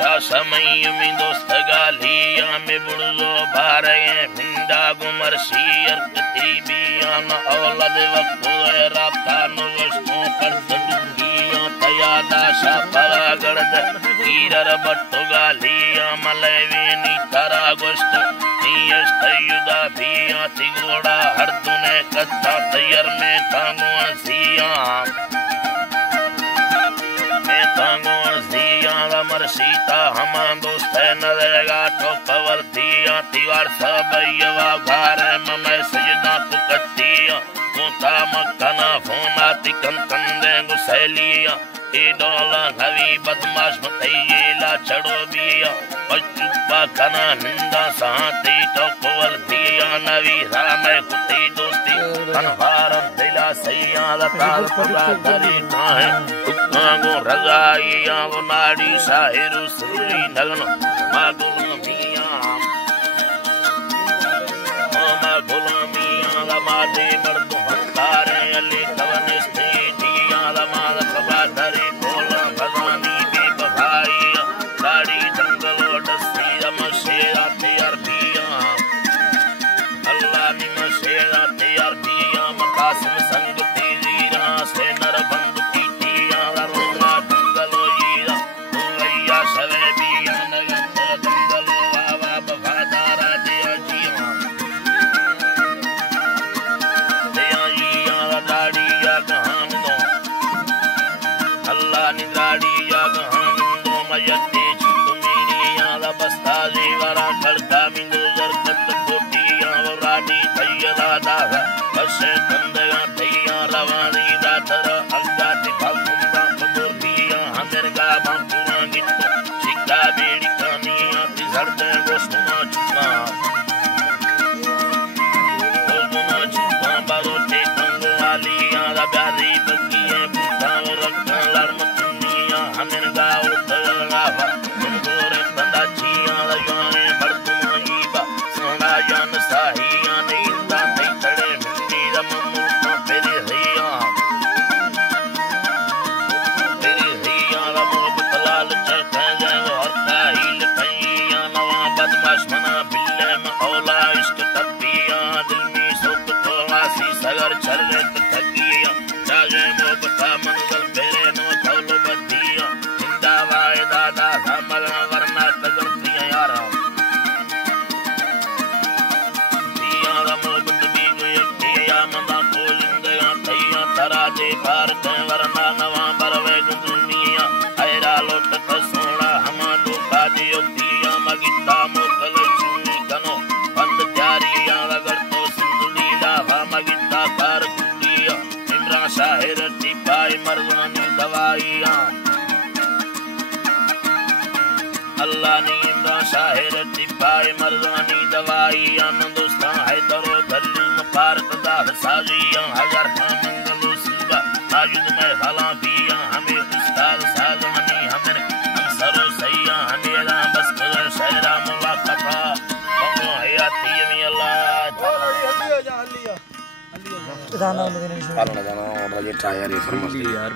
सा समय में दोस्त गालिया में बुड़ो बारे मिंदा गुमर सीयर कती बिया न औलद वक्त राता नवस्तों पर सडूंगिया तयादा सा परागड़द कीरर बट्टो गालिया मलवेनी तरा गोस्त नियस्त युदा बिया तिगोड़ा हर दुने कच्चा तैयार में तांगुआ सिया मर सीता हम दोस्त नरेगा तो कवर दिया तिवार सब घार मैं सजदा तू कतिया मोता मक्खना फोना तिकन कंदे गुसैलिया ए डोला नवी बदमाश मतैला चढ़ो बिया बचुपा कना निंदा साती तो कवर दिया नवी राम कुती दोस्ती कनवारम दिला सैया ताल पड़ा दरी काहे तुकांगो रजाइया वो नाड़ी साहिरु सुरी नगनो मागुलो मिया मामा गुलो मिया लमादे मर्दो हंकारे अली कवनिस्ती दिया लमाद कबा धरी बोला भगवानी बेबभाइया दाड़ी जंगलो डस्ती रमशेरा तैयार बिया अल्लाह नि मशेरा तैयार बिया मकासिम संग तेजीरा से नर बंद की तिया रोना जंगलो जीरा भैया सवे बिया नगन जंगलो वावा बफादारा दिया जिया दाड़िया कहान दो अल्लाह नि दाड़िया कहान दो मयते चितुमीनिया बस्ता जेवरा खड़का मिंदो जरकत कोटिया राडी तैयला दागा बसे कंदया तैया रवानी दातर अल्लाह भगुंदा पदुर्दिया हमेरगा बांकुना गित्तो सिक्का बेड़ी कानिया तिजड़ते गोस्तना चुका गोस्तना चुका बारोटे कंगवालिया रब्यारी बगिए बुता रखा लड़मतनिया हमेरगा उठगा गोरे तंदा चिया लगाने बड़तुमा ईबा सोना जान साहिया नींदा तड़े मिट्टी रमनु तेरी हैया रमो बतलाल चरते जाओ और काहिल कैया नवा बदमाश मना बिल्ले में औला इश्क तबिया दिल में सुख तो वासी सगर चले तगिया जागे मो बता मनगल फेरे नो थौलो बदिया इंदा वाए दादा हमला वरना तगर प्रिय यारा दिया रमो बदबी को या मना को जिंदगा तैया तरा दे भारत वरना नवा बरवे दुनिया हैरा लोट सोना हम दो कादियो पिया मगिता मोकल चुनी कनो बंद त्यारिया अगर तो सिंधुलीला मगिता कार कुंडिया इमरा शाहिर टिपाई मर्दानी दवाइया अल्लाह ने इमरा शाहिर टिपाई मर्दानी दवाइया न दोस्ता है दरो गल्लू मुबारक दा साजिया अगर हम मंगलो सिवा आयुध में हला बिया हमें उस्ताद साजवानी हमें हम सरो सैया हमेरा बस कर शहरा मुलाकात बंगो हयाती में अल्लाह जाना जाना और ये टायर फरमाती यार।